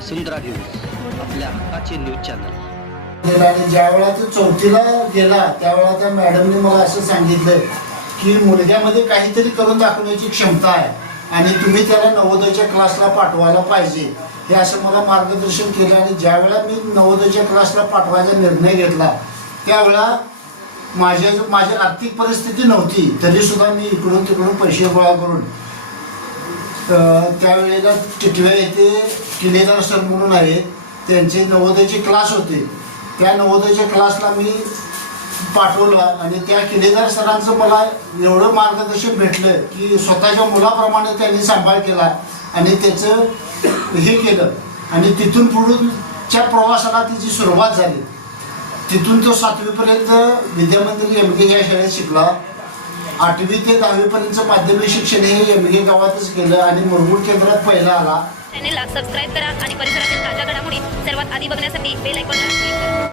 वसुंधरा news आपल्या हक्काचे news channel. गेला आणि ज्या वेळा तो चौथीला गेला त्यावेळा त्या मॅडमने मला असं सांगितलं की मुलग्यामध्ये काहीतरी करून दाखवण्याची क्षमता आहे आणि तुम्ही त्याला नवोदयच्या क्लासला पाठवायला पाहिजे. हे असं मला मार्गदर्शन केलं आणि ज्यावेळा मी नवोदयच्या क्लासला पाठवायचा निर्णय घेतला त्यावेळा माझ्या माझी आर्थिक परिस्थिती नव्हती. तरीसुद्धा मी इकडून तिकडून पैसे गोळा करून तर त्यावेळेला टिटव्या येथे किल्लेदार सर म्हणून आहेत. त्यांचे नवोदयचे क्लास होते. त्या नवोदयच्या क्लासला मी पाठवला आणि त्या किल्लेदार सरांचं मला एवढं मार्गदर्शन भेटलं की स्वतःच्या मुलाप्रमाणे त्यांनी सांभाळ केला आणि त्याचं हे केलं. आणि तिथून पुढूनच्या प्रवासाला तिची सुरुवात झाली. तिथून तो सातवीपर्यंत विद्यामंदिर एम के या शाळेत शिकला. आठवी ते दहावीपर्यंतचं माध्यमिक शिक्षण हे एमगे गावातच केलं आणि मुरगुड केंद्रात पहिला आला. चॅनेलला सबस्क्राईब करा आणि परिसरातील ताज्या घडामोडी सर्वात आधी बघण्यासाठी बेल आयकॉनला